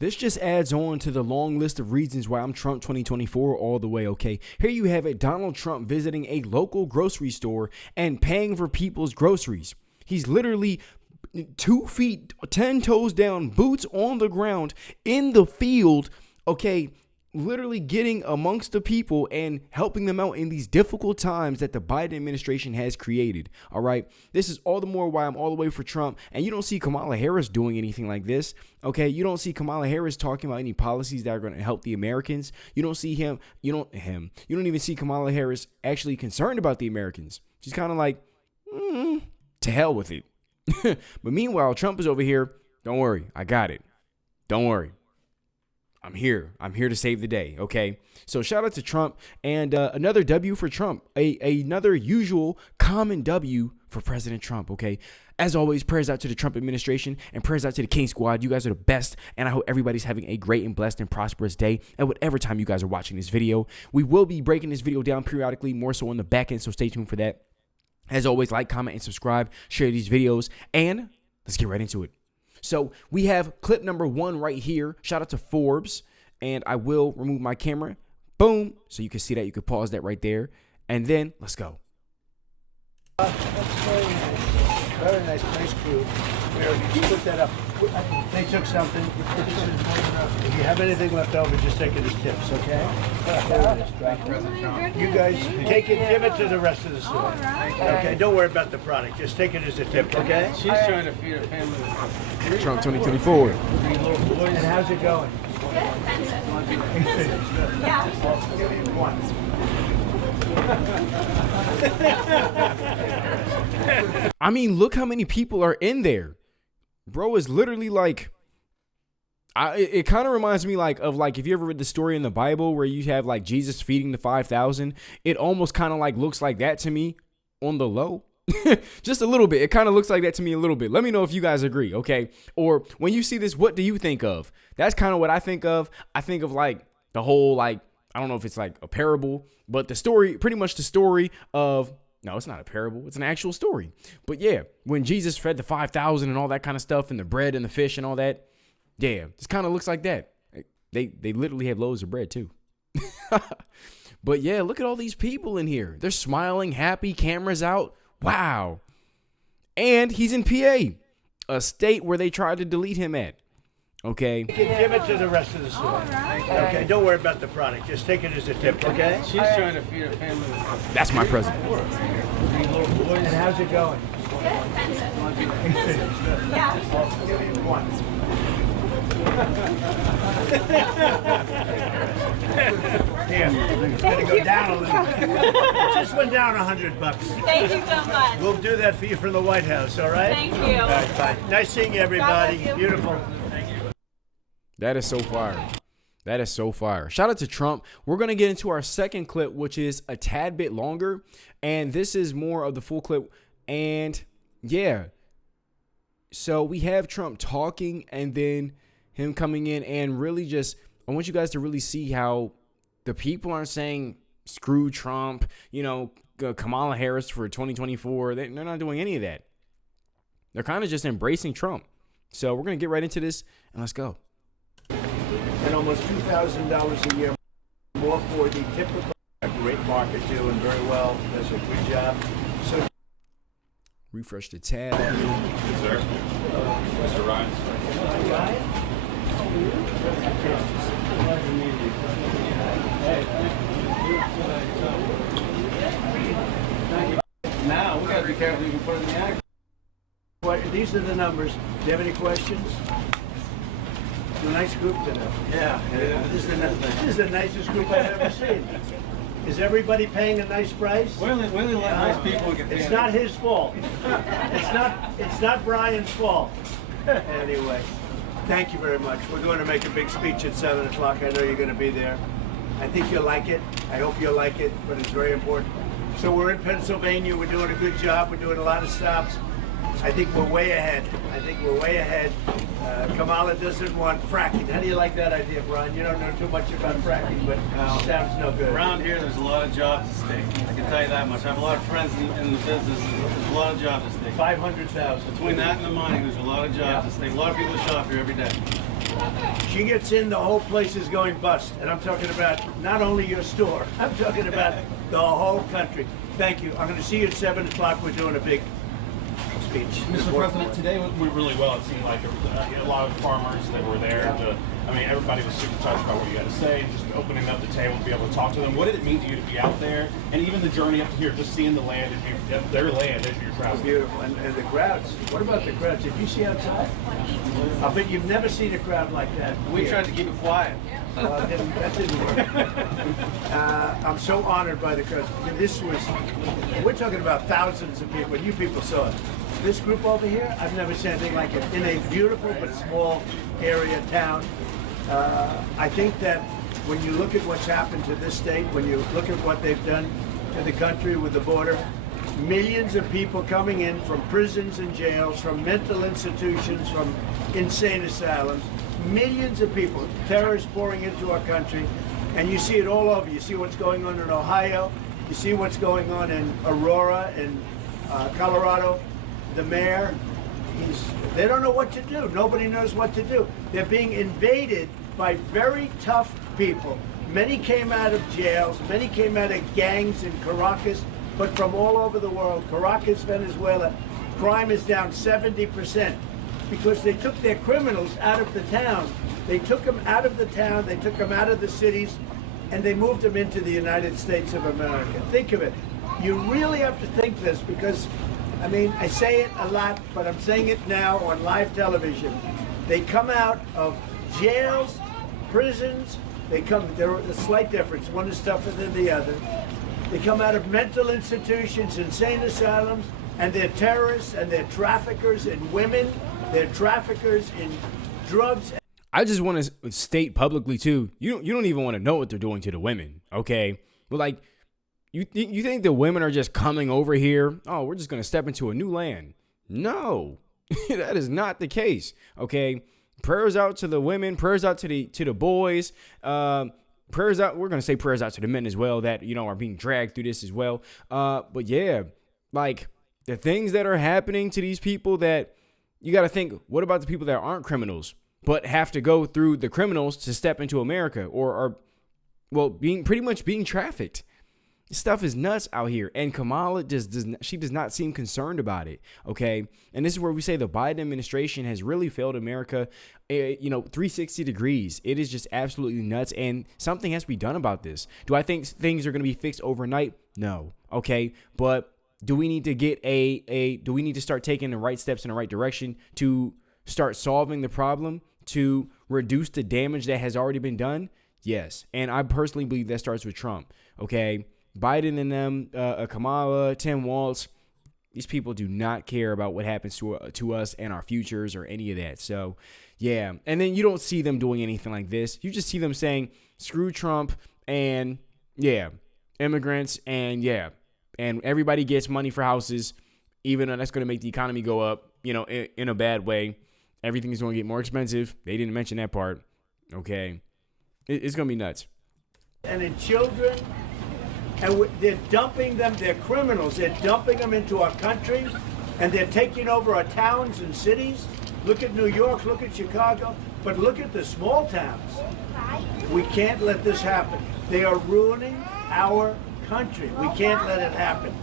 This just adds on to the long list of reasons why I'm Trump 2024 all the way, okay? Here you have it, Donald Trump visiting a local grocery store and paying for people's groceries. He's literally 2 feet, 10 toes down, boots on the ground, in the field, okay, literally getting amongst the people and helping them out in these difficult times that the Biden administration has created. All right. This is all the more why I'm all the way for Trump. And you don't see Kamala Harris doing anything like this. Okay. You don't see Kamala Harris talking about any policies that are going to help the Americans. You don't see him. You don't even see Kamala Harris actually concerned about the Americans. She's kind of like, to hell with it. But meanwhile, Trump is over here. Don't worry. I got it. Don't worry. I'm here to save the day, okay? So shout out to Trump, and another W for Trump, another usual common W for President Trump, okay? As always, prayers out to the Trump administration and prayers out to the King Squad. You guys are the best, and I hope everybody's having a great and blessed and prosperous day at whatever time you guys are watching this video. We will be breaking this video down periodically, more so on the back end, so stay tuned for that. As always, like, comment, and subscribe, share these videos, and let's get right into it. So we have clip number 1 right here. Shout out to Forbes. And I will remove my camera. Boom. So you can see that. You can pause that right there. And then let's go. That's very nice. Very nice. Nice crew. You put that up. They took something. If you have anything left over, just take it as tips, okay? You guys take it, give it to the rest of the store. Okay, don't worry about the product. Just take it as a tip, okay? She's trying to feed her family. Trump 2024. And how's it going? I mean, look how many people are in there. Bro is literally like, it kind of reminds me of if you ever read the story in the Bible where you have like Jesus feeding the 5,000, it almost kind of like looks like that to me on the low. Just a little bit. It kind of looks like that to me a little bit. Let me know if you guys agree, okay? Or when you see this, what do you think of? That's kind of what I think of. I think of like the whole, like, I don't know if it's like a parable, but the story, pretty much the story of, no, it's not a parable. It's an actual story. But yeah, when Jesus fed the 5,000 and all that kind of stuff and the bread and the fish and all that, yeah, this kind of looks like that. They literally have loaves of bread too. But yeah, look at all these people in here. They're smiling, happy, cameras out. Wow. And he's in PA, a state where they tried to delete him at. Okay. Give it to the rest of the store. Okay, don't worry about the product. Just take it as a tip, okay? She's trying to feed her family. That's my president. And how's it going? Here, it's gonna go down a little. It just went down $100. Thank you so much. We'll do that for you from the White House, all right? Thank you. All right, bye. Nice seeing you, everybody. Beautiful. That is so fire. That is so fire. Shout out to Trump. We're going to get into our second clip, which is a tad bit longer. And this is more of the full clip. And yeah. So we have Trump talking and then him coming in and really just, I want you guys to really see how the people aren't saying screw Trump, Kamala Harris for 2024. They're not doing any of that. They're kind of just embracing Trump. So we're going to get right into this and let's go. And almost $2,000 a year more for the typical. A great market doing very well. Does a good job. So refresh the tab. Yes, sir. Mr. Ryan. Now we gotta be careful you can put it in the act. These are the numbers. Do you have any questions? It's a nice group today. Yeah. This is the nicest group I've ever seen. Is everybody paying a nice price? We only let nice people get paid. It's not his fault. It's not Brian's fault. Anyway, thank you very much. We're going to make a big speech at 7 o'clock. I know you're going to be there. I think you'll like it. I hope you'll like it, but it's very important. So we're in Pennsylvania. We're doing a good job. We're doing a lot of stops. I think we're way ahead. Kamala doesn't want fracking. How do you like that idea, Brian? You don't know too much about fracking, but it sounds no good. Around here, there's a lot of jobs at stake. I can tell you that much. I have a lot of friends in the business. There's a lot of jobs at stake. 500,000. Between that and the mining, there's a lot of jobs at stake. A lot of people shop here every day. She gets in, the whole place is going bust. And I'm talking about not only your store, I'm talking about the whole country. Thank you. I'm going to see you at 7 o'clock. We're doing a big speech. Mr. President, today went really well. It seemed like a lot of farmers that were there. Everybody was super touched by what you had to say, and just opening up the table to be able to talk to them. What did it mean to you to be out there, and even the journey up to here, just seeing the land, their land as you're traveling? Beautiful, and the crowds. What about the crowds? Did you see outside? I bet you've never seen a crowd like that. We tried to keep it quiet. That didn't work. I'm so honored by the crowd. We're talking about thousands of people. You people saw it. This group over here, I've never seen anything like it. In a beautiful but small area town. I think that when you look at what's happened to this state, when you look at what they've done to the country with the border, millions of people coming in from prisons and jails, from mental institutions, from insane asylums, millions of people, terrorists pouring into our country, and you see it all over. You see what's going on in Ohio, you see what's going on in Aurora, in Colorado. The mayor, they don't know what to do. Nobody knows what to do. They're being invaded by very tough people. Many came out of jails, many came out of gangs in Caracas, but from all over the world. Caracas, Venezuela, crime is down 70% because they took their criminals out of the town. They took them out of the town, they took them out of the cities, and they moved them into the United States of America. Think of it. You really have to think this because I say it a lot, but I'm saying it now on live television. They come out of jails, prisons, there are a slight difference. One is tougher than the other. They come out of mental institutions, insane asylums, and they're terrorists, and they're traffickers in women, they're traffickers in drugs. I just want to state publicly, too, you don't even want to know what they're doing to the women, okay? But, You think the women are just coming over here? Oh, we're just going to step into a new land. No, that is not the case. Okay. Prayers out to the women, prayers out to the boys, prayers out. We're going to say prayers out to the men as well that, are being dragged through this as well. But yeah, the things that are happening to these people that you got to think, what about the people that aren't criminals, but have to go through the criminals to step into America or are, being trafficked? This stuff is nuts out here, and Kamala does not seem concerned about it, okay? And this is where we say the Biden administration has really failed America, 360 degrees. It is just absolutely nuts, and something has to be done about this. Do I think things are going to be fixed overnight? No, okay? But do we need to do we need to start taking the right steps in the right direction to start solving the problem, to reduce the damage that has already been done? Yes, and I personally believe that starts with Trump, okay? Biden and them, Kamala, Tim Walz, these people do not care about what happens to us and our futures or any of that. So, yeah. And then you don't see them doing anything like this. You just see them saying, screw Trump and, yeah, immigrants and, yeah. And everybody gets money for houses, even though that's going to make the economy go up, in a bad way. Everything is going to get more expensive. They didn't mention that part. Okay. It's going to be nuts. And in children... And they're dumping them, they're criminals, they're dumping them into our country, and they're taking over our towns and cities. Look at New York, look at Chicago, but look at the small towns. We can't let this happen. They are ruining our country. We can't let it happen.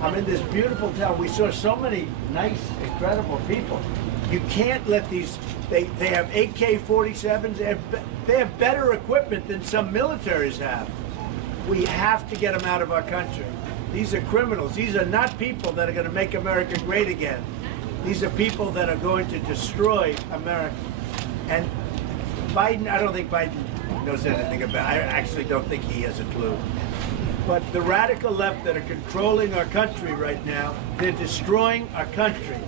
I'm in this beautiful town. We saw so many nice, incredible people. You can't let these, they have AK-47s, they have better equipment than some militaries have. We have to get them out of our country. These are criminals. These are not people that are going to make America great again. These are people that are going to destroy America. And Biden, I don't think Biden knows anything about it. I actually don't think he has a clue. But the radical left that are controlling our country right now, they're destroying our country.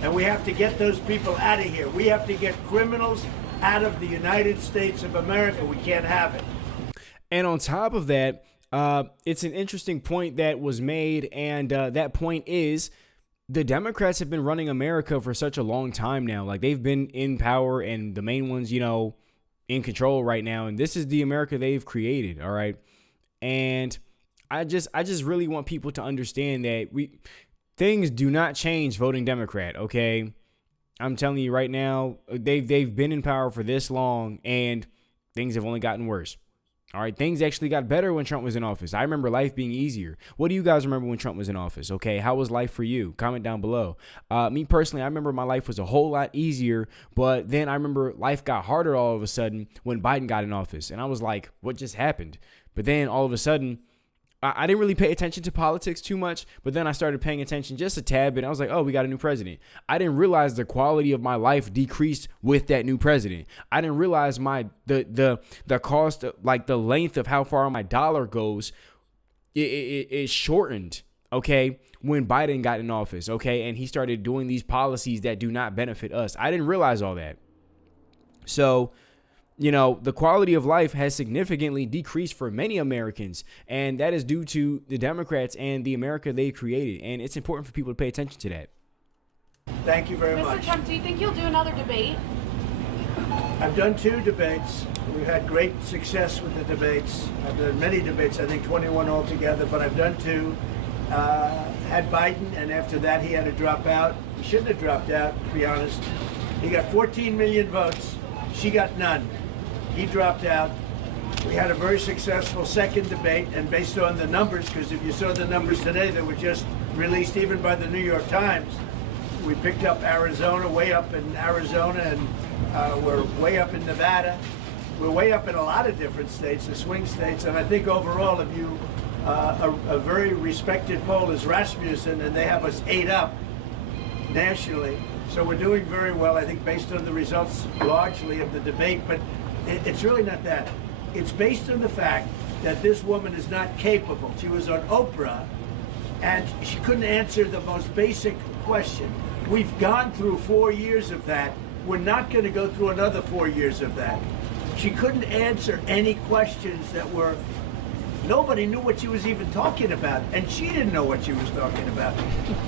And we have to get those people out of here. We have to get criminals out of the United States of America. We can't have it. And on top of that, it's an interesting point that was made, and that point is the Democrats have been running America for such a long time now. Like, they've been in power and the main ones, in control right now, and this is the America they've created, all right? And I just really want people to understand that things do not change voting Democrat, okay? I'm telling you right now, they've been in power for this long, and things have only gotten worse. All right, things actually got better when Trump was in office. I remember life being easier. What do you guys remember when Trump was in office? Okay, how was life for you? Comment down below. Me personally, I remember my life was a whole lot easier, but then I remember life got harder all of a sudden when Biden got in office, and I was like, what just happened? But then all of a sudden, I didn't really pay attention to politics too much, but then I started paying attention just a tad bit. I was like, oh, we got a new president. I didn't realize the quality of my life decreased with that new president. I didn't realize the cost, like the length of how far my dollar goes, it shortened, okay, when Biden got in office, okay, and he started doing these policies that do not benefit us. I didn't realize all that. So, you know, the quality of life has significantly decreased for many Americans, and that is due to the Democrats and the America they created. And it's important for people to pay attention to that. Thank you very Mr. much. Trump, do you think you'll do another debate? I've done 2 debates. We've had great success with the debates. I've done many debates, I think 21 altogether, but I've done 2. Had Biden, and after that he had to drop out. He shouldn't have dropped out, to be honest. He got 14 million votes. She got none. He dropped out. We had a very successful second debate, and based on the numbers, because if you saw the numbers today that were just released even by the New York Times, we picked up Arizona, way up in Arizona, and we're way up in Nevada. We're way up in a lot of different states, the swing states, and I think overall, if you, a very respected poll is Rasmussen, and they have us 8 up nationally. So we're doing very well, I think, based on the results largely of the debate, but it's really not that. It's based on the fact that this woman is not capable. She was on Oprah, and she couldn't answer the most basic question. We've gone through 4 years of that. We're not going to go through another 4 years of that. She couldn't answer any questions that were, nobody knew what she was even talking about, and she didn't know what she was talking about.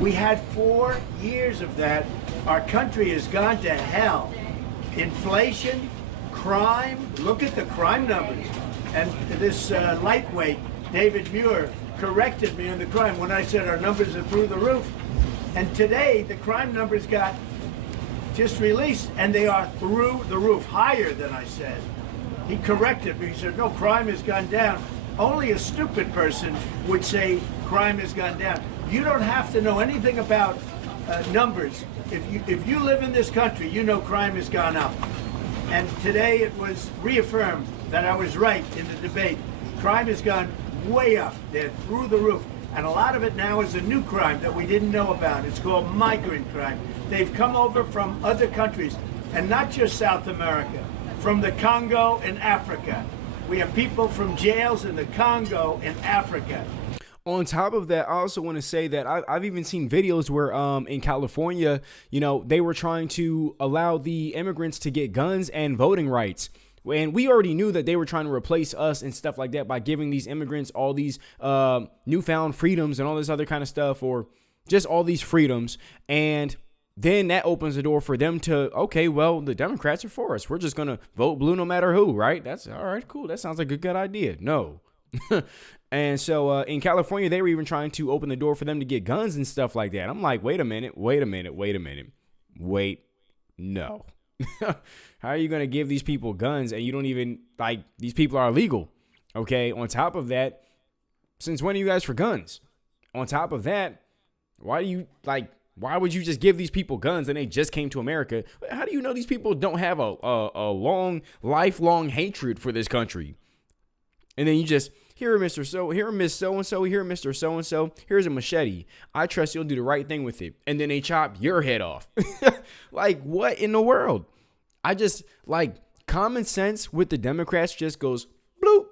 We had 4 years of that. Our country has gone to hell. Inflation, crime, look at the crime numbers. And this lightweight, David Muir, corrected me on the crime when I said our numbers are through the roof. And today, the crime numbers got just released, and they are through the roof, higher than I said. He corrected me. He said, no, crime has gone down. Only a stupid person would say crime has gone down. You don't have to know anything about numbers. If you live in this country, you know crime has gone up. And today it was reaffirmed that I was right in the debate. Crime has gone way up. They're through the roof. And a lot of it now is a new crime that we didn't know about. It's called migrant crime. They've come over from other countries, and not just South America, from the Congo and Africa. We have people from jails in the Congo and Africa. On top of that, I also want to say that I've even seen videos where in California, you know, they were trying to allow the immigrants to get guns and voting rights. And we already knew that they were trying to replace us and stuff like that by giving these immigrants all these newfound freedoms and all this other kind of stuff, or just all these freedoms. And then that opens the door for them to, okay, well, the Democrats are for us. We're just going to vote blue no matter who, right? That's all right, cool. That sounds like a good idea. No. And so in California, they were even trying to open the door for them to get guns and stuff like that. I'm like, wait, no. How are you going to give these people guns and you don't even, like, these people are illegal? Okay. On top of that, since when are you guys for guns? On top of that, why would you just give these people guns and they just came to America? How do you know these people don't have a long, lifelong hatred for this country? And then you just, here, Mr. So, here, Miss So-and-so, here, Mr. So-and-so, here's a machete. I trust you'll do the right thing with it. And then they chop your head off. Like, what in the world? I just, like, common sense with the Democrats just goes, bloop,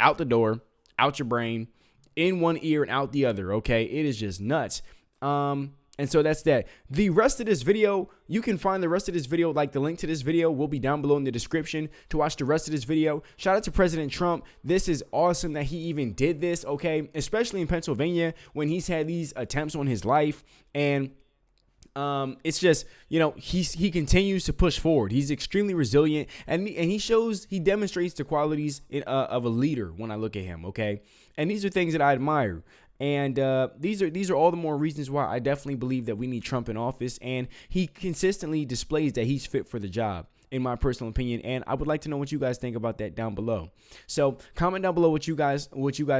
out the door, out your brain, in one ear and out the other, okay? It is just nuts. And so that's that. The rest of this video, you can find the rest of this video, like the link to this video will be down below in the description to watch the rest of this video. Shout out to President Trump. This is awesome that he even did this, okay? Especially in Pennsylvania when he's had these attempts on his life. And it's just, you know, he continues to push forward. He's extremely resilient, and he demonstrates the qualities of a leader when I look at him, okay? And these are things that I admire. And these are all the more reasons why I definitely believe that we need Trump in office. And he consistently displays that he's fit for the job, in my personal opinion. And I would like to know what you guys think about that down below. So comment down below what you guys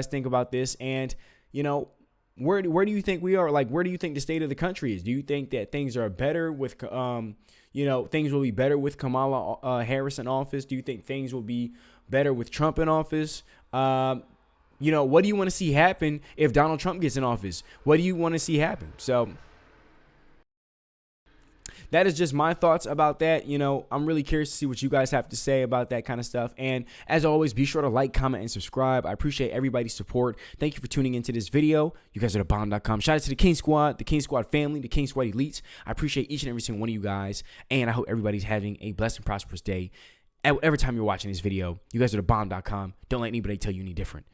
think about this. And, you know, where do you think we are? Like, where do you think the state of the country is? Do you think that things are better with, things will be better with Kamala Harris in office? Do you think things will be better with Trump in office? What do you want to see happen if Donald Trump gets in office? What do you want to see happen? So that is just my thoughts about that. I'm really curious to see what you guys have to say about that kind of stuff. And as always, be sure to like, comment, and subscribe. I appreciate everybody's support. Thank you for tuning into this video. You guys are thebomb.com. Shout out to the King Squad, the King Squad family, the King Squad elites. I appreciate each and every single one of you guys. And I hope everybody's having a blessed and prosperous day. Every time you're watching this video, you guys are thebomb.com. Don't let anybody tell you any different.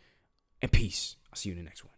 And peace. I'll see you in the next one.